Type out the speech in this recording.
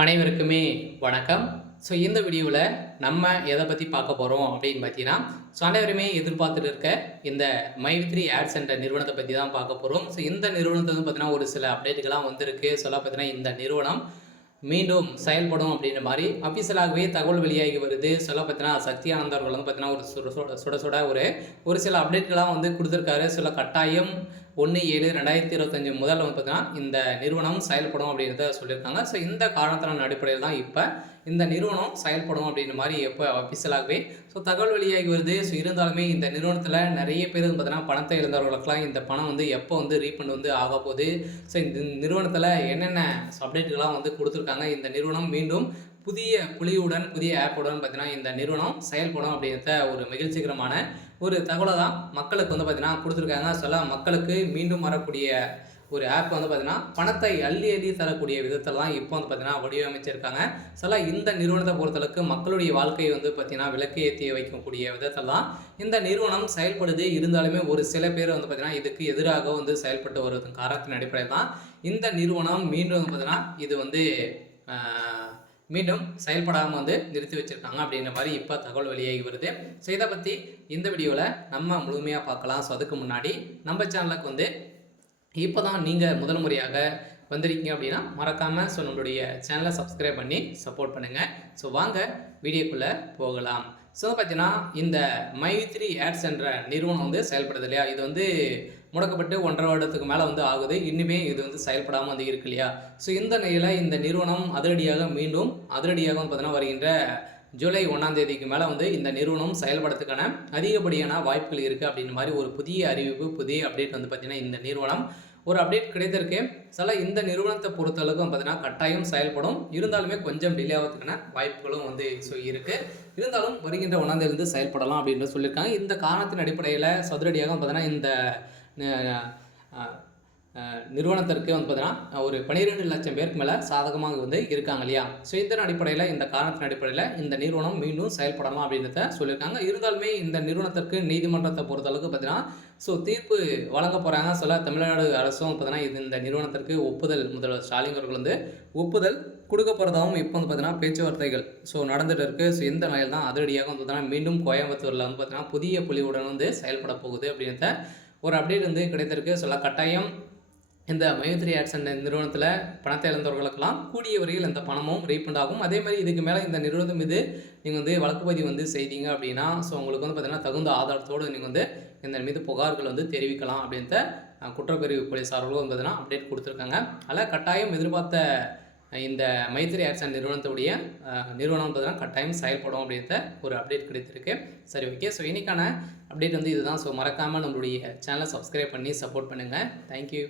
அனைவருக்குமே வணக்கம். ஸோ இந்த வீடியோவில் நம்ம எதை பற்றி பார்க்க போகிறோம் அப்படின்னு பார்த்தீங்கன்னா, அனைவருமே எதிர்பார்த்துட்டு இருக்க இந்த மைவித்ரி ஆட்ஸ் என்ற நிறுவனத்தை பற்றி தான் பார்க்க போகிறோம். ஸோ இந்த நிறுவனத்தை வந்து பார்த்தீங்கன்னா ஒரு சில அப்டேட்டுகள்லாம் வந்திருக்கு. பார்த்தீங்கன்னா இந்த நிறுவனம் மீண்டும் செயல்படும் அப்படின்ற மாதிரி அஃபிஷியலாகவே தகவல் வெளியாகி வருது. பார்த்தீங்கன்னா சக்தி ஆனந்த் அவர்கள் வந்து பார்த்தீங்கன்னா ஒரு சுட சுட ஒரு சில அப்டேட்கள்லாம் வந்து கொடுத்துருக்காரு. கட்டாயம் 1/7/2025 முதல்ல வந்து பார்த்தீங்கன்னா இந்த நிறுவனம் செயல்படும் அப்படின்றத சொல்லியிருக்காங்க. இந்த காரணத்தின் அடிப்படையில் தான் இப்போ இந்த நிறுவனம் செயல்படும் அப்படின்ற மாதிரி எப்போ அஃபிஷியலாகவே தகவல் வெளியாகி வருது. இருந்தாலுமே இந்த நிறுவனத்தில் நிறைய பேர் வந்து பார்த்தீங்கன்னா பணத்தை இழந்தவர்களுக்கெல்லாம் இந்த பணம் வந்து எப்போ வந்து ரீஃபண்ட் வந்து ஆக போகுது. இந்த நிறுவனத்தில் என்னென்ன அப்டேட்டுகள்லாம் வந்து கொடுத்துருக்காங்க. இந்த நிறுவனம் மீண்டும் புதிய புலியுடன் புதிய ஆப்புடன் பார்த்தீங்கன்னா இந்த நிறுவனம் செயல்படும் அப்படின்றத ஒரு மகிழ்ச்சிகரமான ஒரு தகவலை தான் மக்களுக்கு வந்து பார்த்தீங்கன்னா கொடுத்துருக்காங்க. மக்களுக்கு மீண்டும் வரக்கூடிய ஒரு ஆப் வந்து பார்த்தீங்கன்னா பணத்தை அள்ளி அள்ளி தரக்கூடிய விதத்தில் தான் இப்போ வந்து பார்த்தீங்கன்னா வடிவமைச்சிருக்காங்க. இந்த நிறுவனத்தை பொறுத்தளவுக்கு மக்களுடைய வாழ்க்கையை வந்து பார்த்தீங்கன்னா விளக்கு ஏற்றி வைக்கக்கூடிய விதத்தில் தான் இந்த நிறுவனம் செயல்படுது. இருந்தாலுமே ஒரு சில பேர் வந்து பார்த்தீங்கன்னா இதுக்கு எதிராக வந்து செயல்பட்டு வருவதன் காரணத்தின் அடிப்படையில் தான் இந்த நிறுவனம் மீண்டும் வந்து பார்த்தீங்கன்னா இது வந்து மீண்டும் செயல்படாமல் வந்து நிறுத்தி வச்சுருக்காங்க அப்படின்ற மாதிரி இப்போ தகவல் வெளியாகி வருது. இதை பற்றி இந்த வீடியோவில் நம்ம முழுமையாக பார்க்கலாம். அதுக்கு முன்னாடி நம்ம சேனலுக்கு வந்து இப்போ தான் நீங்கள் முதல் முறையாக வந்திருக்கீங்க அப்படின்னா மறக்காமல் நம்மளுடைய சேனலை சப்ஸ்கிரைப் பண்ணி சப்போர்ட் பண்ணுங்கள். வாங்க வீடியோக்குள்ளே போகலாம். பார்த்தீங்கன்னா இந்த மைவித்ரி ஆட்ஸ் என்ற நிறுவனம் வந்து செயல்படுது இல்லையா, இது வந்து முடக்கப்பட்டு 1.5 வருடத்துக்கு மேலே வந்து ஆகுது. இன்னுமே இது வந்து செயல்படாமல் வந்து இருக்கு இல்லையா. இந்த நிலையில் இந்த நிறுவனம் மீண்டும் அதிரடியாக வந்து பார்த்தீங்கன்னா வருகின்ற ஜூலை 1ஆம் தேதிக்கு மேலே வந்து இந்த நிறுவனம் செயல்படுறதுக்கான அதிகப்படியான வாய்ப்புகள் இருக்குது அப்படின்ற மாதிரி ஒரு புதிய அறிவிப்பு, புதிய அப்டேட் வந்து பார்த்திங்கன்னா இந்த நிறுவனம் ஒரு அப்டேட் கிடைத்திருக்கு. இந்த நிறுவனத்தை பொறுத்தளவுக்கு பார்த்தீங்கன்னா கட்டாயம் செயல்படும். இருந்தாலுமே கொஞ்சம் டிலே ஆகிறதுக்கான வாய்ப்புகளும் வந்து இருக்குது. இருந்தாலும் வருகின்ற 1ஆம் தேதியிலிருந்து செயல்படலாம் அப்படின்னு சொல்லியிருக்காங்க. இந்த காரணத்தின் அடிப்படையில் சதுரடியாக பார்த்தீங்கன்னா இந்த நிறுவனத்திற்கு வந்து பார்த்தீங்கன்னா ஒரு 12 லட்சம் பேருக்கு மேலே சாதகமாக வந்து இருக்காங்க இல்லையா. இதன் அடிப்படையில் இந்த காரணத்தின் அடிப்படையில் இந்த நிறுவனம் மீண்டும் செயல்படலாம் அப்படின்றத சொல்லியிருக்காங்க. இருந்தாலுமே இந்த நிறுவனத்திற்கு நீதிமன்றத்தை பொறுத்தளவுக்கு பார்த்தீங்கன்னா தீர்ப்பு வழங்க போகிறாங்க. தமிழ்நாடு அரசும் பார்த்தீங்கன்னா இந்த நிறுவனத்திற்கு ஒப்புதல் முதல்வர் ஸ்டாலின் அவர்கள் வந்து ஒப்புதல் கொடுக்க போகிறதாகவும் இப்போ வந்து பார்த்தீங்கன்னா பேச்சுவார்த்தைகள் நடந்துகிட்டு இருக்குது. இந்த நிலையில் தான் அதிரடியாக வந்து பார்த்தீங்கன்னா மீண்டும் கோயம்புத்தூரில் வந்து பார்த்தீங்கன்னா புதிய புலியுடன் வந்து செயல்பட போகுது அப்படின்றத ஒரு அப்டேட் வந்து கிடைத்திருக்கு. கட்டாயம் இந்த மைவித்ரி ஆட்ஸ் என்ற நிறுவனத்தில் பணத்தை இழந்தவர்களுக்கெல்லாம் கூடிய வரையில் இந்த பணமும் ரீஃபண்ட் ஆகும். அதே மாதிரி இதுக்கு மேலே இந்த நிறுவனம் மீது நீங்கள் வந்து வழக்குப்பதிவு வந்து செய்தீங்க அப்படின்னா உங்களுக்கு வந்து பார்த்திங்கன்னா தகுந்த ஆதாரத்தோடு நீங்கள் வந்து இந்த மீது புகார்கள் வந்து தெரிவிக்கலாம் அப்படின்ற குற்றப்பிரிவு போலீஸார்களும் வந்து பார்த்தீங்கன்னா அப்டேட் கொடுத்துருக்காங்க. அதில் கட்டாயம் எதிர்பார்த்த இந்த மைத்ரி ஆட்ஸ் அண்ட் நிறுவனத்துடைய நிறுவனம் பார்த்தீங்கன்னா கட்டாயம் செயல்படும் அப்படின்ற ஒரு அப்டேட் கிடைத்திருக்கு. ஓகே. இன்றைக்கான அப்டேட் வந்து இதுதான். மறக்காமல் நம்மளுடைய சேனலை சப்ஸ்கிரைப் பண்ணி சப்போர்ட் பண்ணுங்கள். தேங்க்யூ.